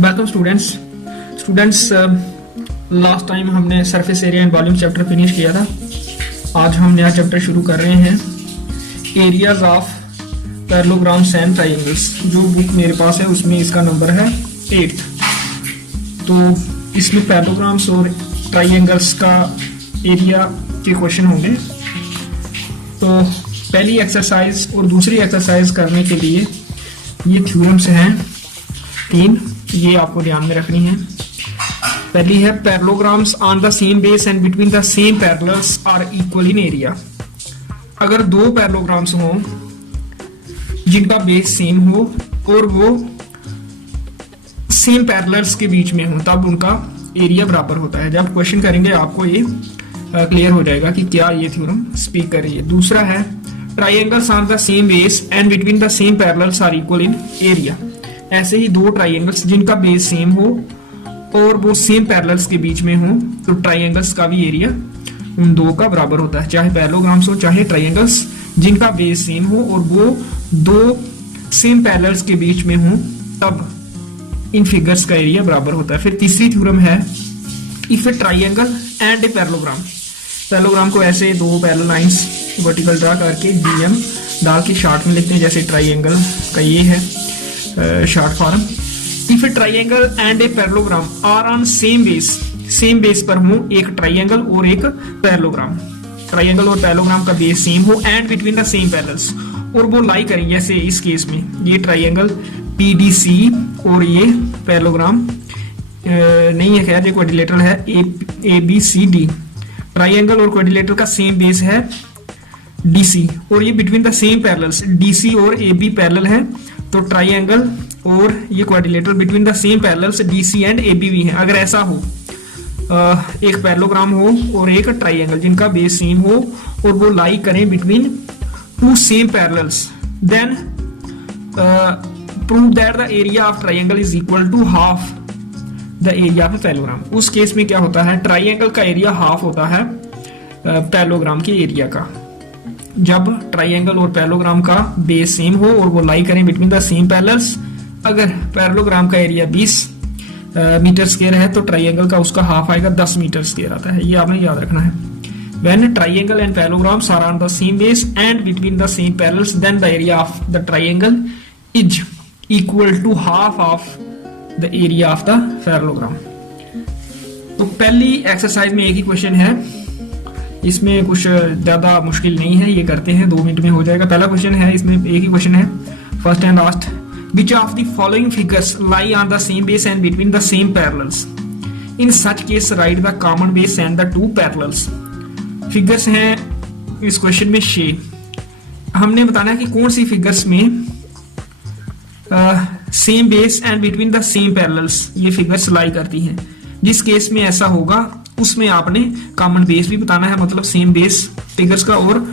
Welcome students last time हमने surface area and volume chapter finish किया था। आज हम नया चैप्टर शुरू कर रहे हैं, areas of parallelograms and triangles. जो बुक मेरे पास है उसमें इसका नंबर है 8th। तो इसमें पैरेललोग्राम्स और ट्रायंगल्स का एरिया के क्वेश्चन होंगे। तो पहली एक्सरसाइज और दूसरी एक्सरसाइज करने के लिए ये थ्योरम्स हैं 3, ये आपको ध्यान में रखनी है। पहली है parallelograms on the same base and between the same parallels are equal in area. अगर दो पैरेललोग्राम्स हों जिनका बेस सेम हो और वो सेम पैरेलल्स के बीच में हो तब उनका एरिया बराबर होता है। जब क्वेश्चन करेंगे आपको ये क्लियर हो जाएगा कि क्या ये थ्योरम स्पीक कर रही है। दूसरा है triangles on the same base and between the same parallels are equal in area. ऐसे ही दो ट्रायंगल्स जिनका बेस सेम हो और वो सेम पैरेलल्स के बीच में हो तो ट्रायंगल्स का भी एरिया उन दो का बराबर होता है, चाहे पैरेललोग्राम्स हो चाहे ट्रायंगल्स जिनका बेस सेम हो और वो दो सेम पैरेलल्स के बीच में हो तब इन फिगर्स का एरिया बराबर होता है। फिर तीसरी थ्योरम है if a triangle and a parallelogram को ऐसे दो पैरेलल लाइंस वर्टिकल ड्रा करके डीएम डाल के शॉर्ट में लिखते हैं, जैसे ट्रायंगल का ये है short form. If a triangle and a parallelogram are on same base पर हो एक ट्रायंगल और एक पैरेललोग्राम, ट्रायंगल और पैरेललोग्राम का बेस सेम हो and between the same parallels और वो लाई करें, जैसे इस केस में ये ट्रायंगल PDC और ये पैरेललोग्राम नहीं है, खैर ये क्वाड्रिलेटरल है ABCD। ट्रायंगल और क्वाड्रिलेटरल का सेम बेस है DC और ये between the same parallels DC और AB पैरेलल है, तो ट्रायंगल और ये quadrilateral between the same parallels DC and AB भी है। अगर ऐसा हो एक पैरेललोग्राम हो और एक ट्रायंगल जिनका बेस सेम हो और वो लाई करें between two same parallels, then prove that the area of triangle is equal to half the area of parallelogram. उस केस में क्या होता है, ट्रायंगल का एरिया हाफ होता है पैरेललोग्राम के एरिया का। जब ट्रायंगल और पैरेललोग्राम का बेस सेम हो और वो लाई करें बिटवीन द सेम पैरेलल्स, अगर पैरेललोग्राम का एरिया 20 मीटर स्क्वायर है तो ट्रायंगल का उसका हाफ आएगा 10 मीटर स्क्वायर आता है, ये आपने याद रखना है। When triangle and parallelograms are on the same base and between the same parallels, then the area of the triangle is equal to half of the area of the parallelogram। तो पहली exercise में एक ही question है, इसमें कुछ ज्यादा मुश्किल नहीं है, ये करते हैं 2 मिनट में हो जाएगा। पहला क्वेश्चन है, इसमें एक ही क्वेश्चन है, first and last. Which of the following figures lie on the same base and between the same parallels? In such case, write the common base and the two parallels। Figures हैं इस question में 6। हमने बताना है कि कौन सी figures में same base and between the same parallels ये फिगर्स लाई करती हैं। जिस केस में ऐसा होगा उसमें आपने कॉमन बेस भी बताना है, मतलब सेम बेस फिगर्स का, और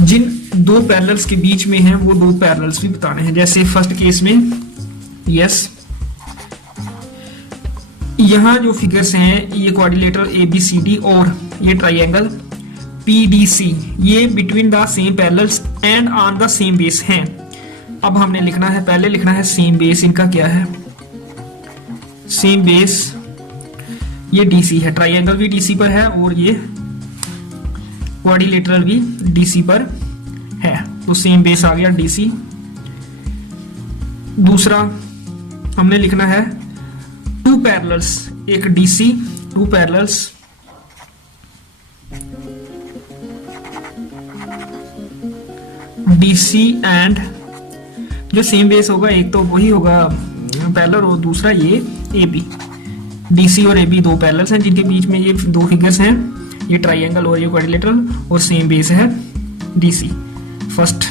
जिन दो पैरेलल्स के बीच में हैं वो दो पैरेलल्स भी बताने हैं। जैसे फर्स्ट केस में यस, यहां जो फिगर्स हैं ये क्वाड्रिलेटरल ABCD और ये ट्रायंगल PDC ये between the same parallels and on the same base हैं। अब हमने लिखना है, पहले लिखना है सेम बेस इनका क्या है। सेम बेस ये DC है, ट्रायंगल भी DC पर है और ये क्वाड्रिलेटरल भी DC पर है, तो सेम बेस आ गया DC। दूसरा हमने लिखना है टू पैरेलल्स, एक DC two parallels DC and जो सेम बेस होगा एक तो वही होगा पैरेलल और दूसरा ये AB। DC और AB दो पैरेलल्स हैं जिनके बीच में ये दो फिगर्स हैं, ये ट्रायंगल और ये क्वाड्रिलेटरल, और सेम बेस है DC। फर्स्ट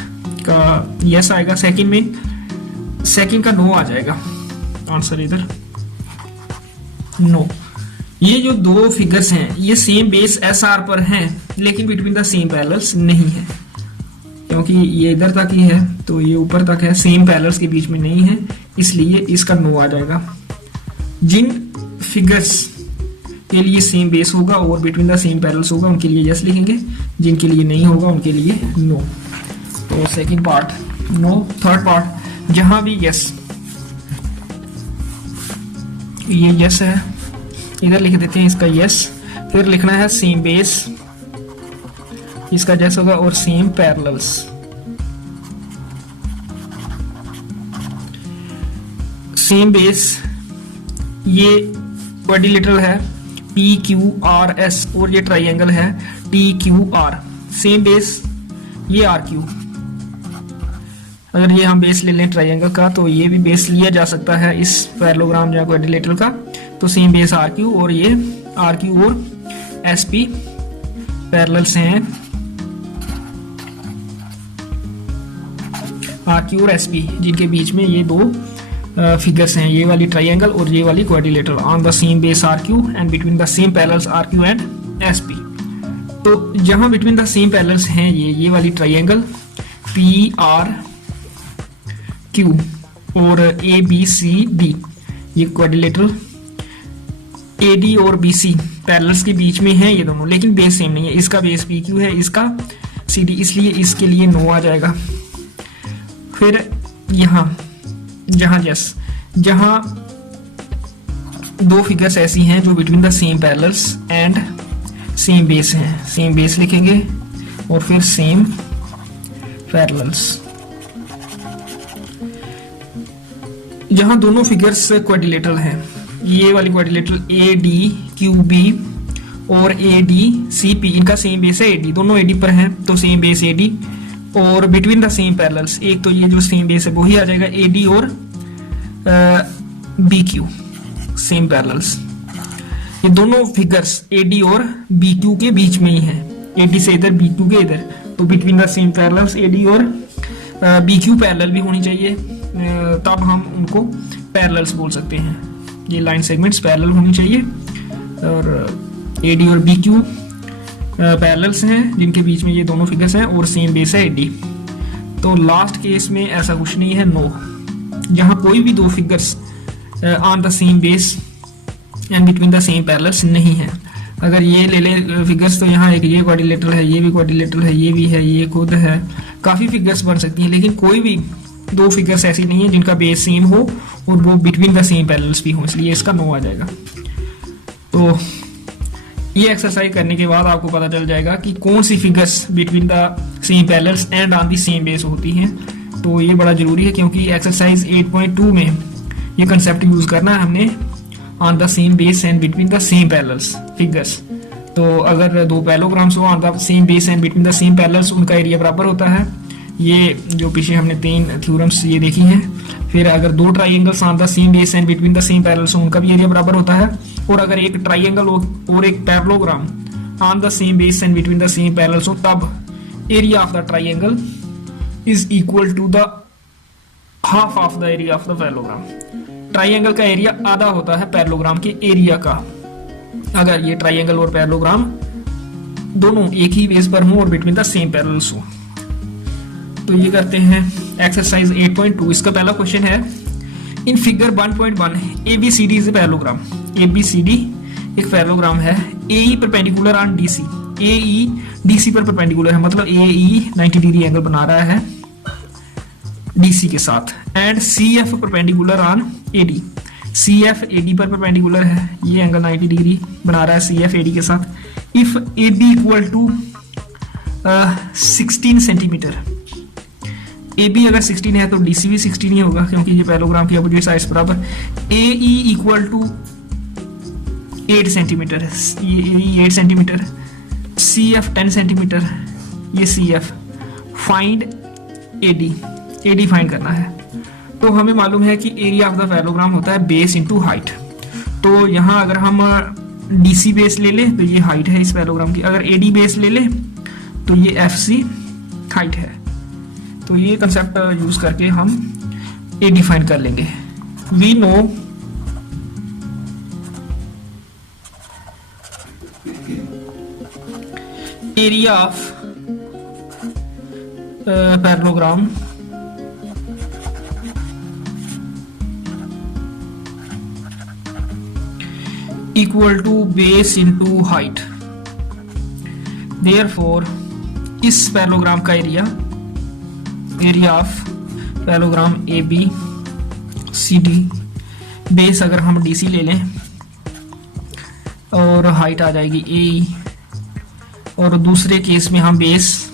का यस आएगा, सेकंड का नो आ जाएगा, आंसर इधर नो। ये जो दो फिगर्स हैं ये सेम बेस SR पर हैं लेकिन बिटवीन द सेम पैरेलल्स नहीं है, क्योंकि ये इधर तक ही है तो ये ऊपर तक है, सेम पैरेलल्स के बीच में नहीं है, इसलिए इसका नो आ जाएगा। जिन फिगर्स के लिए सेम बेस होगा और बिटवीन द सेम पैरेलल्स होगा उनके लिए यस लिखेंगे, जिनके लिए नहीं होगा उनके लिए नो। तो second part no, third part जहां भी यस ये यस है, इधर लिख देते हैं इसका यस। फिर लिखना है सेम बेस, इसका जैसा होगा, और सेम पैरेलल्स। सेम बेस ये क्वाड्रिलेटरल है PQRS और ये ट्राइंगल है TQR। सेम बेस ये RQ। अगर ये हम बेस ले लें ट्राइंगल का तो ये भी बेस लिया जा सकता है इस पैरेललोग्राम या क्वाड्रिलेटरल का। तो सेम बेस RQ और ये RQ और SP पैरेलल्स हैं, RQ और SP जिनके बीच में ये दो फिगर्स हैं, ये वाली ट्राइंगल और ये वाली quadrilateral on the same base RQ and between the same parallels RQ and SP। तो जहां बिटवीन द सेम पैरेलल्स हैं ये वाली ट्राइंगल PRQ और ABCD, ये क्वाड्रिलेटरल AD और BC पैरेलल्स के बीच में है ये दोनों, लेकिन बेस सेम नहीं है। इसका बेस PQ है, इसका CD, इसलिए इसके लिए नो आ जाएगा। फिर जहां दो फिगर्स ऐसी हैं जो between the same parallels and same base हैं, सेम बेस लिखेंगे और फिर सेम पैरेलल्स। जहां दोनों फिगर्स क्वाड्रिलेटरल हैं, ये वाली क्वाड्रिलेटरल ADQB और ADCP, इनका सेम बेस है AD, दोनों AD पर हैं तो सेम बेस AD। और बिटवीन द सेम पैरेलल्स, एक तो ये जो सेम बेस है वही आ जाएगा AD और BQ, सेम पैरेलल्स। ये दोनों फिगर्स AD और BQ के बीच में ही हैं, AD से इधर BQ के इधर, तो between the same parallels AD और BQ पैरेलल भी होनी चाहिए, तब हम उनको पैरेलल्स बोल सकते हैं। ये लाइन सेगमेंट्स पैरेलल होनी चाहिए और AD और BQ पैरेलल्स हैं जिनके बीच में ये दोनों फिगर्स हैं और सेम बेस है AD। तो लास्ट केस में ऐसा कुछ नहीं है, नो। जहां कोई भी दो figures on the same base and between the same parallels नहीं है। अगर ये ले ले फिगर्स तो यहाँ एक ये क्वाड्रिलेटरल है, ये भी क्वाड्रिलेटरल है, ये भी है, ये खुद है, काफी फिगर्स बन सकती हैं, लेकिन कोई भी दो फिगर्स ऐसी नहीं है जिनका बेस सेम हो और वो बिटवीन द सेम पैरेलल्स भी हो, इसलिए इसका नो आ जाएगा। तो ये एक्सरसाइज करने के बाद आपको पता चल जाएगा कि कौन सी figures between the same parallels and on the same base होती हैं। तो ये बड़ा जरूरी है क्योंकि एक्सरसाइज 8.2 में ये कंसेप्ट यूज करना है हमने, on the same base and between the same parallels figures. तो अगर दो पैरेललोग्राम्स हो on the same base and between the same parallels, उनका एरिया बराबर होता है। ये जो पीछे हमने 3 थ्योरम्स ये देखी हैं। फिर अगर दो triangles on the same base and between the same parallels, उनका भी एरिया बराबर होता है। और अगर एक ट्राइंगल और एक parallelogram on the same base and between the same parallels हो, तब area of the triangle is equal to the half of the area of the parallelogram. Triangle का एरिया आधा होता है पैरेललोग्राम के एरिया का, अगर ये ट्राइंगल और पैरेललोग्राम दोनों एक ही बेस पर हो और बिटवीन द सेम पैरेलल्स हो। तो ये करते हैं एक्सरसाइज 8.2। इसका पहला क्वेश्चन है, in figure 1.1 ABCD is a parallelogram. ABCD एक पैरेललोग्राम है। AE perpendicular on DC, AE DC पर परपेंडिकुलर है, मतलब AE 90 डिग्री एंगल बना रहा है DC के साथ। And CF perpendicular on AD, CF AD पर परपेंडिकुलर है, ये एंगल 90 डिग्री बना रहा है CF AD के साथ। If AB equal to 16 centimetre, AB अगर 16 है तो DC भी 16 ही होगा क्योंकि ये पैरेललोग्राम की अपोजिट साइड्स बराबर। AE इक्वल टू 8 सेंटीमीटर, ये 8 सेंटीमीटर, CF 10 सेंटीमीटर, ये CF। फाइंड AD फाइंड करना है। तो हमें मालूम है कि एरिया ऑफ द पैरेललोग्राम होता है बेस इनटू हाइट। तो यहाँ अगर हम DC बेस ले ले तो ये हाइट है इस पैरेललोग्राम की, अगर AD बेस ले ले तो ये FC हाइट है। तो ये कंसेप्ट यूज करके हम AD फाइंड कर लेंगे। We know area of parallelogram equal to base into height. Therefore इस पैरेललोग्राम का area of parallelogram ABCD base अगर हम DC ले लें और हाइट आ जाएगी AE, और दूसरे केस में हम बेस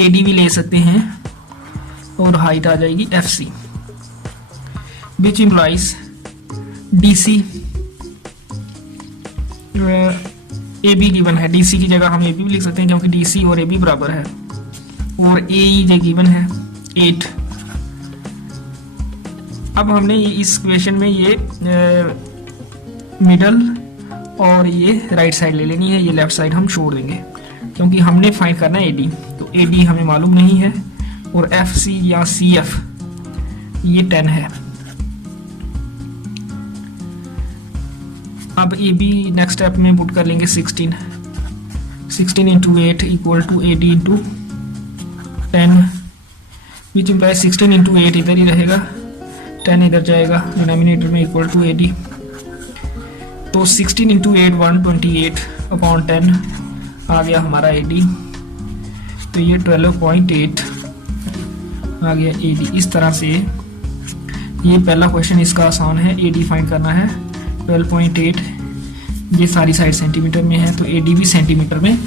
AD भी ले सकते हैं और हाइट आ जाएगी FC, which implies DC AB given है। DC की जगह हम AB भी लिख सकते हैं क्योंकि DC और AB बराबर है, और AE जो गिवन है 8। अब हमने इस क्वेश्चन में ये मिडल और ये राइट साइड ले लेनी है, ये लेफ्ट साइड हम छोड़ देंगे क्योंकि हमने फाइंड करना है AD, तो AD हमें मालूम नहीं है, और FC या CF ये 10 है। अब AB नेक्स्ट स्टेप में पुट कर लेंगे 16 into 8 equal to AD into 10, which implies 16 into 8 इधर ही रहेगा, 10 इधर जाएगा डिनोमिनेटर में, इक्वल टू AD। तो 16 इंटू 8 128 अपॉन 10 आ गया हमारा AD, तो ये 12.8 आ गया AD। इस तरह से ये पहला क्वेश्चन इसका आसान है, AD फाइंड करना है 12.8, ये सारी साइड सेंटीमीटर में है तो AD भी सेंटीमीटर में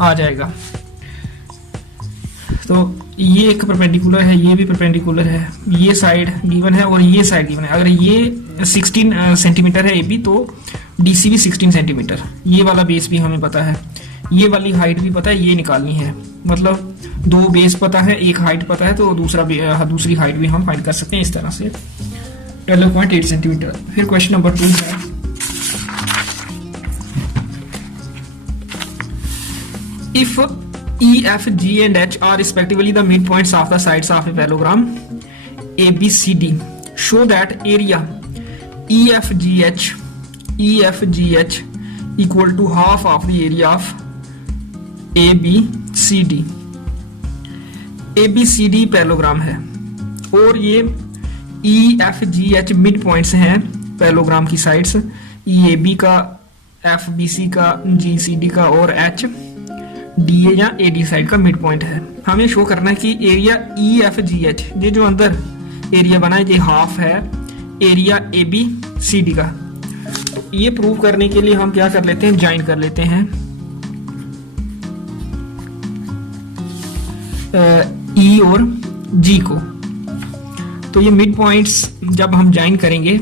आ जाएगा। तो ये एक परपेंडिकुलर है, ये भी परपेंडिकुलर है, ये साइड गिवन है और ये साइड गिवन है। अगर ये 16 सेंटीमीटर है AB तो DC भी 16 सेंटीमीटर, ये वाला बेस भी हमें पता है, ये वाली हाइट भी पता है, ये निकालनी है। मतलब दो बेस पता है, एक हाइट पता है, तो दूसरी हाइट भी हम फाइंड कर सकते हैं इस तरह से 12.8 सेंटीमीटर। फिर क्वेश्चन नंबर 2 है, if E, F, G and H are respectively the midpoints of the sides of a parallelogram ABCD, show that area EFGH equal to half of the area of ABCD। ABCD parallelogram है और ये EFGH mid points हैं parallelogram की sides, EAB का, FBC का, GCD का और HDA या AD साइड का मिड पॉइंट है। हमें शो करना है कि एरिया EFGH, ये जो अंदर एरिया बना है ये हाफ है एरिया ABCD का। तो ये प्रूव करने के लिए हम क्या कर लेते हैं, ज्वाइन कर लेते हैं E और G को। तो ये मिड पॉइंट्स जब हम ज्वाइन करेंगे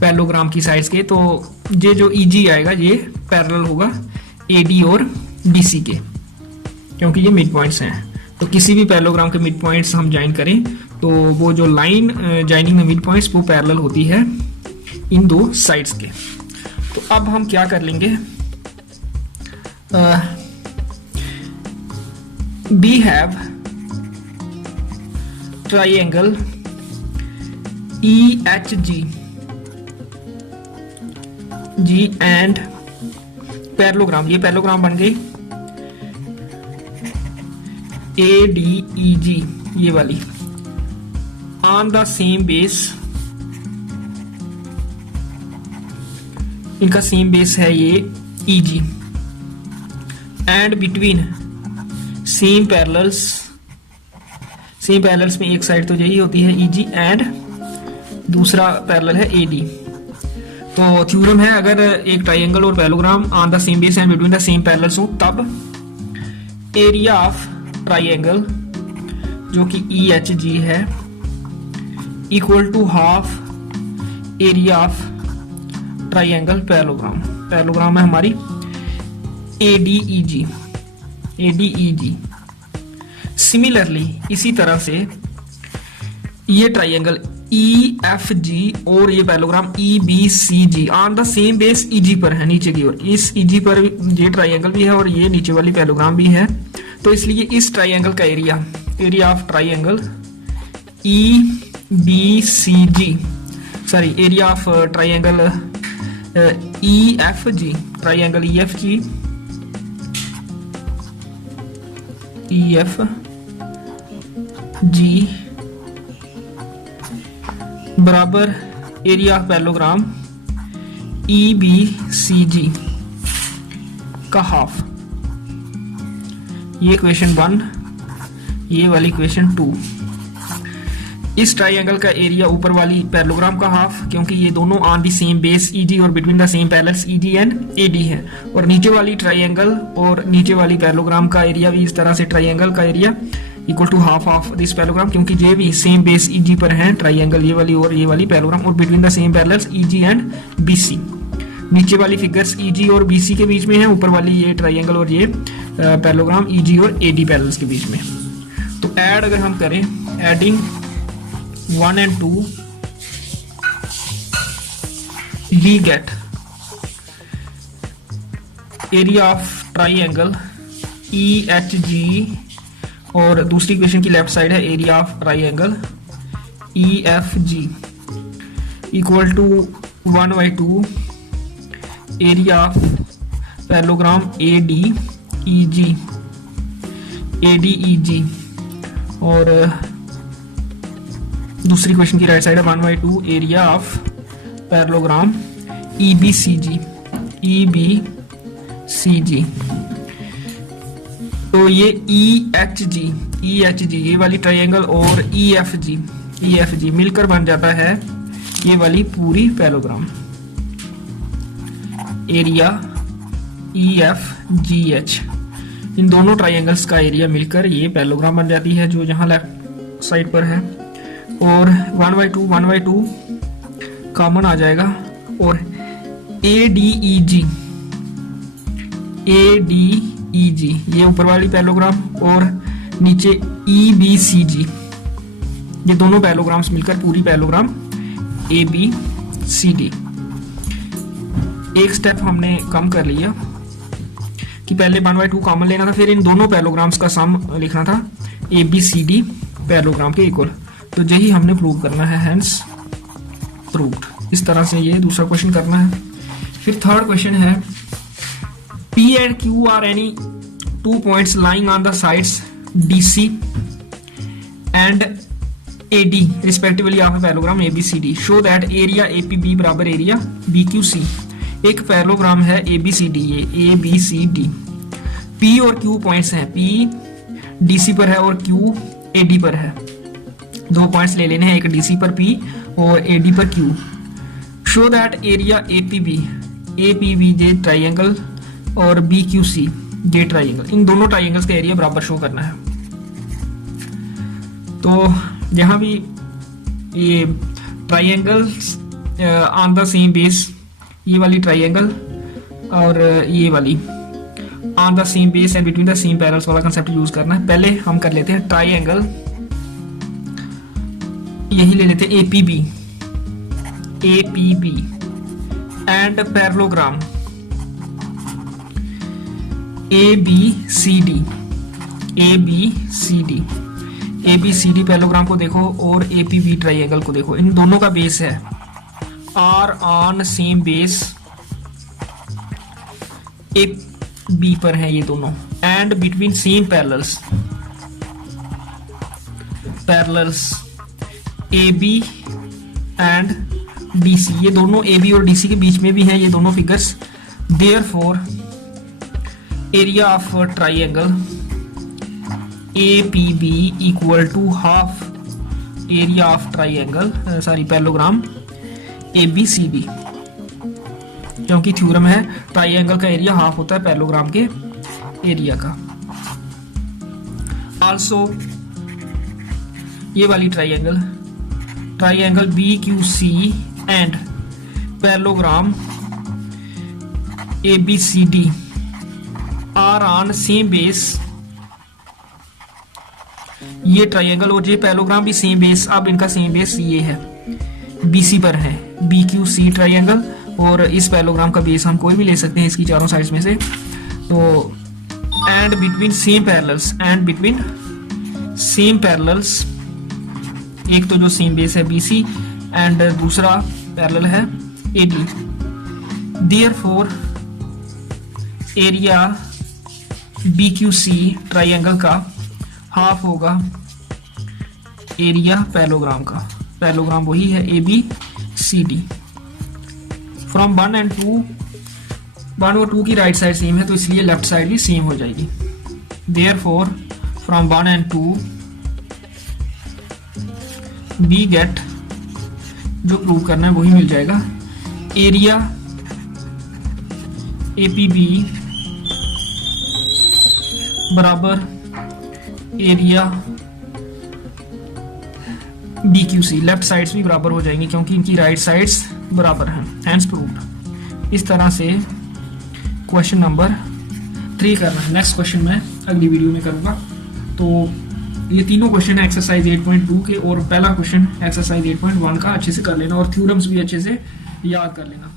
पैरेललोग्राम की साइड्स के, तो ये जो EG आएगा ये पैरेलल होगा AD और BC के, क्योंकि ये मिड पॉइंट्स हैं। तो किसी भी पैरेललोग्राम के मिड पॉइंट्स हम ज्वाइन करें तो वो जो लाइन ज्वाइनिंग में मिड पॉइंट्स वो पैरेलल होती है इन दो साइड्स के। तो अब हम क्या कर लेंगे, we have triangle EHG and parallelogram, ये पैरेललोग्राम बन गई ADEG ये वाली, ऑन द सेम बेस, इनका सेम बेस है ये EG, and between same parallels में एक साइड तो यही होती है EG एंड दूसरा पैरेलल है AD। तो थ्योरम है, अगर एक ट्राइंगल और parallelogram on the same base and between the same parallels हो तब एरिया ऑफ ट्राइंगल जो कि EHG है equal to half area of triangle parallelogram. Parallelogram है हमारी ADEG। सिमिलरली इसी तरह से ये ट्राइंगल EFG और ये parallelogram EBCG on the same base EG पर है, नीचे की ओर। इस EG पर ये ट्राइंगल भी है और ये नीचे वाली पैरेललोग्राम भी है, तो इसलिए इस ट्राइंगल का area of triangle EBCG, sorry area of triangle EFG, triangle EFG बराबर एरिया ऑफ पैरेललोग्राम EBCG का हाफ। ये क्वेश्चन 1, ये वाली क्वेश्चन 2। इस ट्राइंगल का एरिया ऊपर वाली पैरेललोग्राम का हाफ, क्योंकि ये दोनों on the same base E G और between the same parallels E G and A D है। और नीचे वाली ट्राइंगल और नीचे वाली पैरेललोग्राम का एरिया भी इस तरह से ट्राइंगल का area equal to half of this parallelogram, क्योंकि ये भी सेम बेस ईजी पर है ट्राइंगल ये वाली और ये वाली पैरेललोग्राम, और between the same parallels E G and BC. नीचे वाली फिगर्स ईजी और बीसी के बीच में है, ऊपर वाली ये ट्राइंगल और ये पैरेललोग्राम ईजी और एडी पैरेलल्स के बीच में। तो ऐड अगर हम करें, adding 1 and 2, we get area of triangle EHG, और दूसरी इक्वेशन की लेफ्ट साइड है area of triangle EFG equal to 1/2 area of parallelogram ADEG, और दूसरी क्वेश्चन की राइट साइड है 1/2 एरिया ऑफ पैरेललोग्राम EBCG। तो ये EHG ये वाली ट्राइंगल और EFG मिलकर बन जाता है ये वाली पूरी पैरेललोग्राम एरिया EFGH। इन दोनों ट्राइंगल्स का एरिया मिलकर ये पैरेललोग्राम बन जाती है जो यहाँ लेफ्ट साइड पर है। और 1/2 कॉमन आ जाएगा, और ADEG ये ऊपर वाली पैरेललोग्राम और नीचे EBCG, ये दोनों पैरेललोग्राम्स मिलकर पूरी पैरेललोग्राम ABCD। एक स्टेप हमने कम कर लिया कि पहले 1/2 कॉमन लेना था, फिर इन दोनों पैरेललोग्राम्स का सम लिखना था ABCD पैरेललोग्राम के इक्वल। तो यही हमने प्रूव करना है, हेंस प्रूव्ड। इस तरह से ये दूसरा क्वेश्चन करना है। फिर थर्ड क्वेश्चन है, P and Q are any two points lying on the sides DC and AD respectively of a parallelogram ABCD. Show that area APB बराबर area BQC। एक पैरेललोग्राम है ABCD, ये ABCD। P और Q points हैं, P DC पर है और Q AD पर है। दो पॉइंट्स ले लेने हैं, एक DC पर P और AD पर Q। Show that area APB ये ट्राइंगल और BQC ये ट्राइंगल, इन दोनों ट्राइंगल्स का एरिया बराबर शो करना है। तो यहाँ भी ये triangles on the same base, ये वाली ट्राइंगल और ये वाली on the same base and between the same parallels वाला कंसेप्ट यूज करना है। पहले हम कर लेते हैं ट्राइंगल, यही ले लेते हैं APB and parallelogram ABCD parallelogram को देखो और APB ट्राइंगल को देखो, इन दोनों का बेस है are on same base AB पर है ये दोनों, and between same parallels AB and DC, ये दोनों AB और DC के बीच में भी हैं ये दोनों figures. Therefore area of triangle APB equal to half area of triangle parallelogram ABCD, क्योंकि थ्योरम है ट्राइंगल का एरिया हाफ होता है पैरेललोग्राम के एरिया का। आल्सो ये वाली triangle BQC and parallelogram ABCD are on same base, ये ट्राइंगल और ये पैरेललोग्राम भी सेम बेस, अब इनका सेम बेस ये है BC पर है BQC ट्राइंगल, और इस पैरेललोग्राम का बेस हम कोई भी ले सकते हैं इसकी चारों साइड्स में से। तो एंड बिटवीन सेम पैरेलल्स, एक तो जो सेम बेस है BC एंड दूसरा पैरेलल है AD। Therefore area BQC triangle का हाफ होगा एरिया पैरेललोग्राम का, पैरेललोग्राम वही है ABCD। फ्रॉम 1 and 2, 1 और 2 की राइट साइड सेम है तो इसलिए लेफ्ट साइड भी सेम हो जाएगी। Therefore from 1 and 2 we get जो प्रूव करना है वही मिल जाएगा। एरिया APB बराबर एरिया BQC, लेफ्ट साइड्स भी बराबर हो जाएंगी क्योंकि इनकी राइट साइड्स बराबर हैं, हैंस प्रूव्ड। इस तरह से क्वेश्चन नंबर 3 करना है। नेक्स्ट क्वेश्चन मैं अगली वीडियो में करूंगा। तो ये तीनों क्वेश्चन है एक्सरसाइज 8.2 के, और पहला क्वेश्चन एक्सरसाइज 8.1 का अच्छे से कर लेना और थ्योरम्स भी अच्छे से याद कर लेना।